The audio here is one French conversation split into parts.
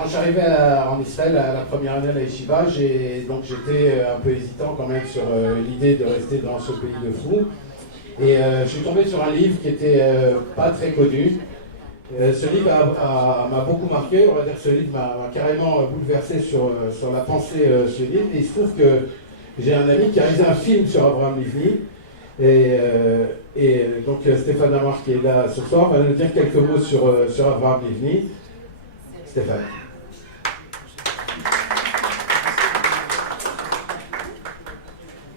Quand je suis arrivé en Israël à la première année à la Yeshiva, j'étais un peu hésitant quand même sur l'idée de rester dans ce pays de fous. Et je suis tombé sur un livre qui était pas très connu. Ce livre m'a beaucoup marqué, on va dire que ce livre m'a carrément bouleversé sur la pensée sunnite. Et il se trouve que j'ai un ami qui a réalisé un film sur Abraham Livni. Et donc Stéphane Amar qui est là ce soir va nous dire quelques mots sur Abraham Livni. Stéphane.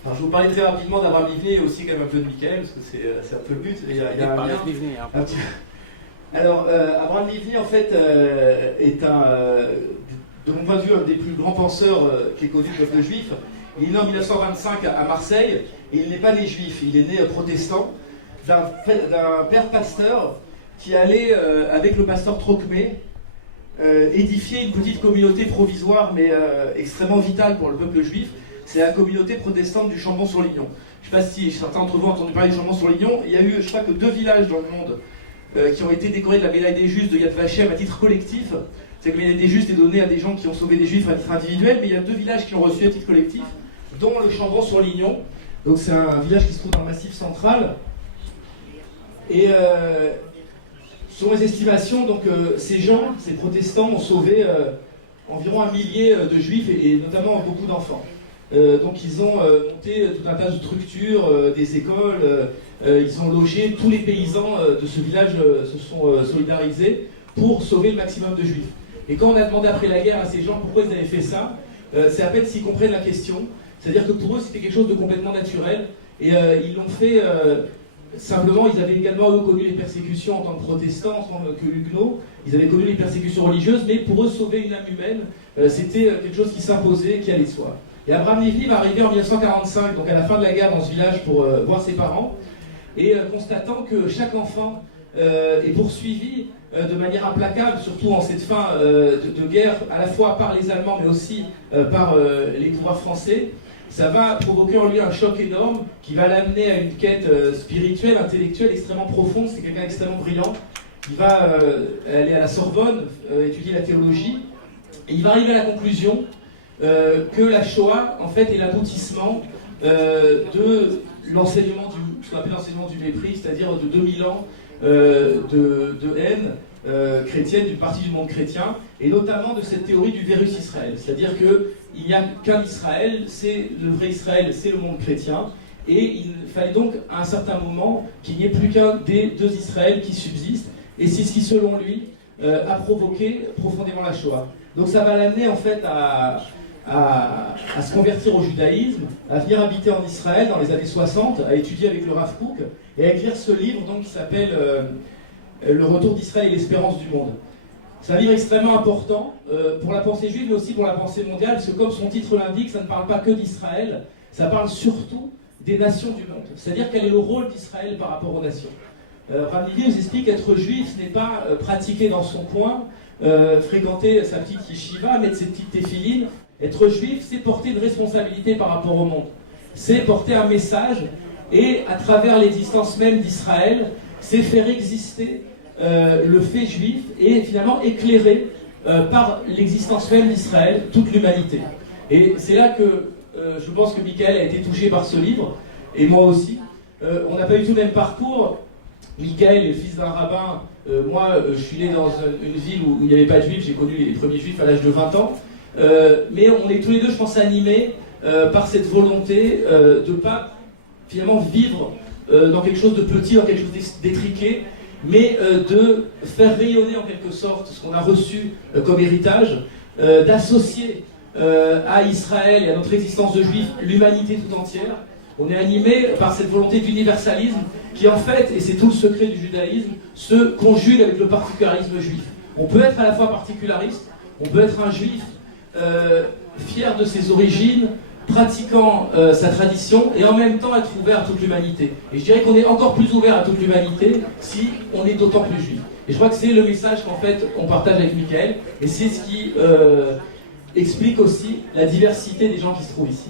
Alors, je vais vous parler très rapidement d'Abraham Livni et aussi quand même un peu de Michael, parce que c'est un peu le but. Il y a un lien. Alors, Abraham Livni, en fait, est de mon point de vue, un des plus grands penseurs qui est connu du peuple juif. Il est né en 1925 à Marseille, et il n'est pas né juif, il est né protestant, d'un père pasteur qui allait, avec le pasteur Trocmé, édifier une petite communauté provisoire, mais extrêmement vitale pour le peuple juif. C'est la communauté protestante du Chambon-sur-Lignon. Je ne sais pas si certains d'entre vous ont entendu parler du Chambon-sur-Lignon. Il y a eu, je crois, que 2 villages dans le monde qui ont été décorés de la médaille des Justes de Yad Vashem à titre collectif. C'est que la médaille des Justes est donnée à des gens qui ont sauvé des Juifs à titre individuel, mais il y a 2 villages qui l'ont reçu à titre collectif, dont le Chambon-sur-Lignon. Donc c'est un village qui se trouve dans le Massif central. Et selon les estimations, donc, ces gens, ces protestants, ont sauvé environ 1 millier de Juifs et notamment beaucoup d'enfants. Donc ils ont monté tout un tas de structures, des écoles, ils ont logé, tous les paysans de ce village se sont solidarisés pour sauver le maximum de Juifs. Et quand on a demandé après la guerre à ces gens pourquoi ils avaient fait ça, c'est à peine s'ils comprennent la question. C'est-à-dire que pour eux c'était quelque chose de complètement naturel et ils l'ont fait simplement. Ils avaient également eux connu les persécutions en tant que protestants, en tant que huguenots. Ils avaient connu les persécutions religieuses, mais pour eux sauver une âme humaine, c'était quelque chose qui s'imposait, qui allait de soi. Et Abraham Livni va arriver en 1945, donc à la fin de la guerre, dans ce village pour voir ses parents, et constatant que chaque enfant est poursuivi de manière implacable, surtout en cette fin de guerre, à la fois par les Allemands, mais aussi par les pouvoirs français, ça va provoquer en lui un choc énorme qui va l'amener à une quête spirituelle, intellectuelle extrêmement profonde. C'est quelqu'un d'extrêmement brillant. Il va aller à la Sorbonne, étudier la théologie, et il va arriver à la conclusion que la Shoah, en fait, est l'aboutissement de l'enseignement ce qu'on appelle l'enseignement du mépris, c'est-à-dire de 2000 ans de haine chrétienne d'une partie du monde chrétien, et notamment de cette théorie du Vérus Israël, c'est-à-dire qu'il n'y a qu'un Israël, c'est le vrai Israël, c'est le monde chrétien, et il fallait donc à un certain moment qu'il n'y ait plus qu'un des 2 Israël qui subsistent, et c'est ce qui, selon lui, a provoqué profondément la Shoah. Donc ça va l'amener en fait à se convertir au judaïsme, à venir habiter en Israël dans les années 60, à étudier avec le Rav Kook, et à écrire ce livre donc, qui s'appelle Le retour d'Israël et l'espérance du monde. C'est un livre extrêmement important pour la pensée juive, mais aussi pour la pensée mondiale, parce que comme son titre l'indique, ça ne parle pas que d'Israël, ça parle surtout des nations du monde. C'est-à-dire quel est le rôle d'Israël par rapport aux nations. Abraham Livni nous explique qu'être juif, ce n'est pas pratiquer dans son coin, fréquenter sa petite yeshiva, mettre ses petites téphilines. Être juif, c'est porter une responsabilité par rapport au monde. C'est porter un message, et à travers l'existence même d'Israël, c'est faire exister le fait juif et finalement éclairer par l'existence même d'Israël toute l'humanité. Et c'est là que je pense que Michael a été touché par ce livre, et moi aussi. On n'a pas eu tout le même parcours. Michael est le fils d'un rabbin. Moi, je suis né dans une ville où il n'y avait pas de juifs. J'ai connu les premiers juifs à l'âge de 20 ans. Mais on est tous les deux, je pense, animés par cette volonté de ne pas finalement vivre dans quelque chose de petit, dans quelque chose d'étriqué, mais de faire rayonner en quelque sorte ce qu'on a reçu comme héritage, d'associer à Israël et à notre existence de juifs l'humanité tout entière. On est animé par cette volonté d'universalisme qui en fait, et c'est tout le secret du judaïsme, se conjugue avec le particularisme juif. On peut être à la fois particulariste, on peut être un juif fier de ses origines, pratiquant sa tradition, et en même temps être ouvert à toute l'humanité. Et je dirais qu'on est encore plus ouvert à toute l'humanité si on est d'autant plus juif. Et je crois que c'est le message qu'en fait on partage avec Michael, et c'est ce qui explique aussi la diversité des gens qui se trouvent ici.